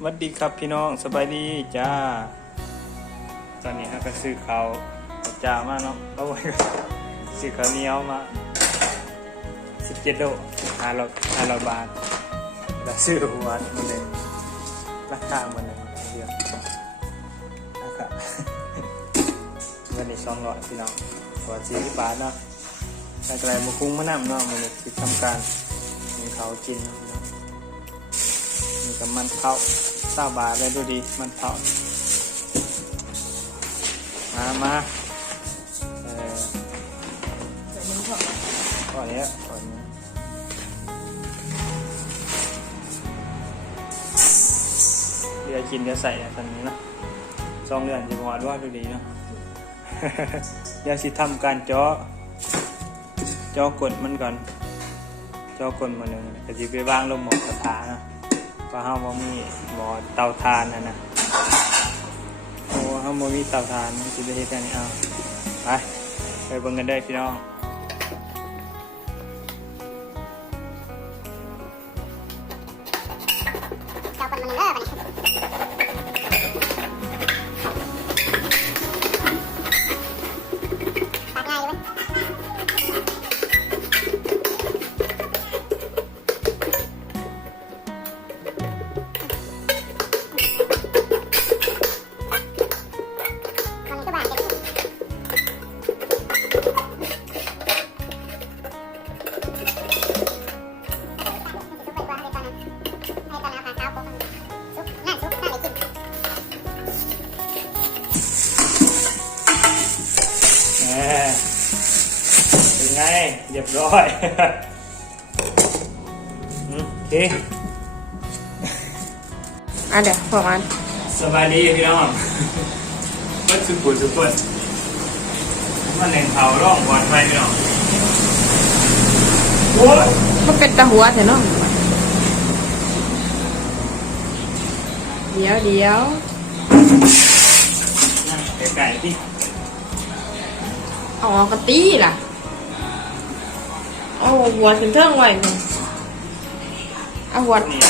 สวัสดีครับพี่น้องสบายดีจ้า ตอนนี้ฮะก็ซื้อเขาจ้ามาเนาะเอาไว้ก่อนซื้อข้าวเหนียวมา17โลห้าร้อยห้าร้อยบาทแล้วซื้อหัวมันเลยราคามันเลยเดียวราคาวันนี้สองร้อยพี่น้องตัวสี่สิบบาทเนาะไกลๆมาคุ้งมะนาวเนาะมันคือทำการมีเขากินเนาะ กับมันเผาเศร้าบาทเลยดูดีมันเผามามาเออก่อนเนี้ยก่อนเนี้ยเดี๋ยวกินเดี๋ยวใส่อะตอนนี้นะสองเดือนจะหวานว่าดูดีเนาะเดี๋ยวสิทำการเจาะเจาะกดมันก่อนเจาะกดมันเลยก็จะไปวางลงหมอกกระทะ เนาะก็ห้ามว่ามีหมอเตาทานนะนะโอ้ห้ามว่ามีเตาทานกินไปเฮ็ดกันนี่เอาไปไปเบิ่งกันได้พี่น้องเจ้าคนมันเลิกไป เป็นไงเรียบร้อยอืมโอเคอะเดี๋ยวประมาณสบายดีพี่น้องวัดสุขุมสุขุมมาเล่นเผาร่องบอลไปพี่น้องโอ้ยมันเป็นตะหัวเถอะเนาะเดี๋ยวเดี๋ยวนั่งไก่ๆที่เอาออกกระตี้ล่ะ เอาหัวถึงเทิงไว้ก่อนเอาหัวนี่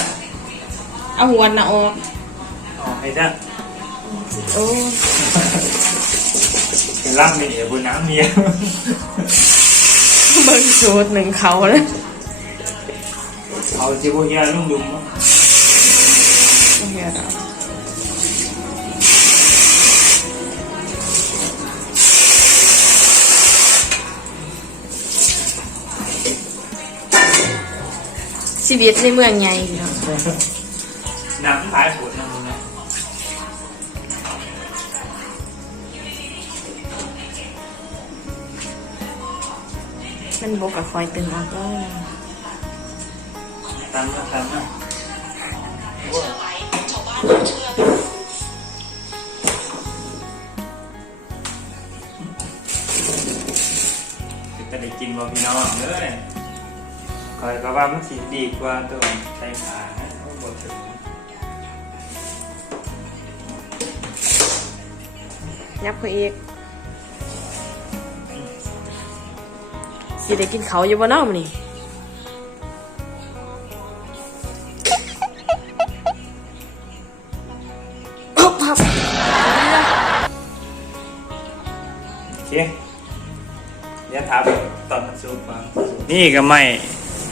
เอาหัวน่ะออกออกให้จ้ะโอ้คือล่างนี่บนน้ำเมียเบิ่งสูตรหนึ่งเขาเลยเอาจิโบเฮียลุงดุมโอ ชีวิตในเมืองใหญ่เนาะน้ำขายปวดนะมึงนะมันบกกับคอยตึงออกก็ตามนะตามนะจะได้กินบ่พี่น้องเลย คอยก็ว่ามันสีดีกว่าตัวใช้ขานะโอ้บ่ถึงยับเขาอีกสิได้กินเขาวอยู่บ่เนาะมื้อนี้พับพับโอเคเดี๋ยวถามตอนมันสุกมานี่ก็ไม่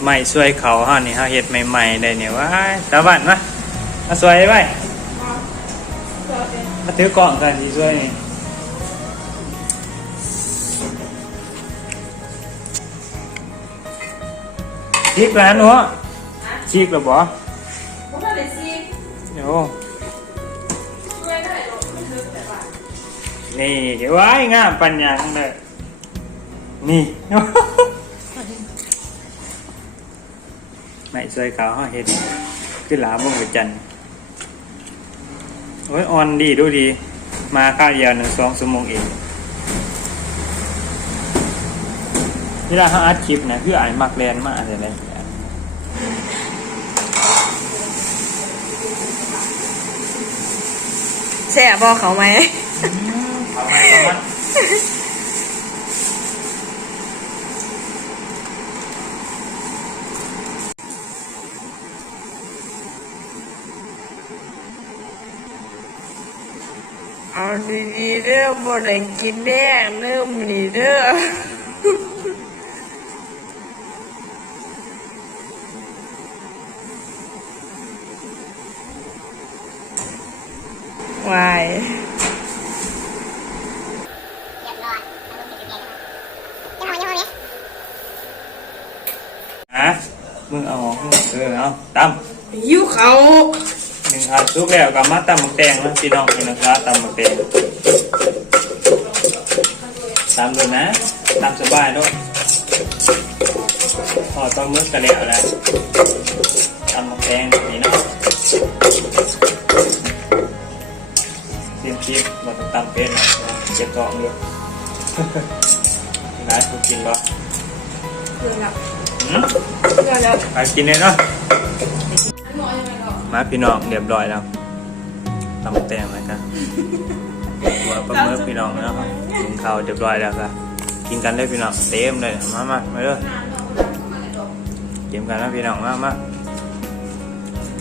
ไม่ช่วยเขาเฮานี่เฮาเฮ็ดใหม่ๆได้เนี่ยว้ายตาบ้านมามาสวยไว้มาถือกล่องกันสิช่วยนี่ชิกแล้วหนูชิกแล้วบ่เดี๋ยวนี่ว้ายงามปัญญาทั้งเลยนี่ ไม่ช่วยเขาเฮาเฮ็ดคือหลาบ่งไปจันทร์โอ้ยออนดีดูดี มาข้าวเดียวหนึ่งสองชั่วโมงเองเวลาเขาอัดคลิปนะคืออ่านมักแลนมากอะไรเลยแซ่บบ่เขาไหมเอาไหม เอาไหมเอาดีๆเด้อบ่ได้กินแน่เริ่มนี่เด้อวายเรียบร้อยเอาลงไปเก็บเองนะคะยังหอมยังหอมเนี่ยฮะมึงเอาของเออเอาตั้มยิ้วเขา หนึ่งขาซุกแล้วกับมาตำหมึกแดงนะพี่น้องนี่นะครับตำหมึกแดงตำเลยนะตำสบายด้วยพอต้มมึกกระเหลี่ยวแล้วตำหมึกแดงนี่เนาะเตรียมคลิปมาต้องตำเป็นนะเก็บกองด้วยนายกูกินบ่เพื่อนละหืมเพื่อนละไปกินเลยเนาะ มาพี่น้องเรียบร้อยแล้วตำแตงแล้วกันตัวปลาเมื่อพี่น้องเนาะกินข้าวเรียบร้อยแล้วก็กินกันเลยพี่น้องเต็มเลยมามามาเลยกินกันนะพี่น้องมามา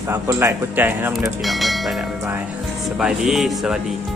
ฝากกดไลค์กดใจให้น้ำเด้อพี่น้องไปแล้วบ๊ายบายสบายดีสวัสดี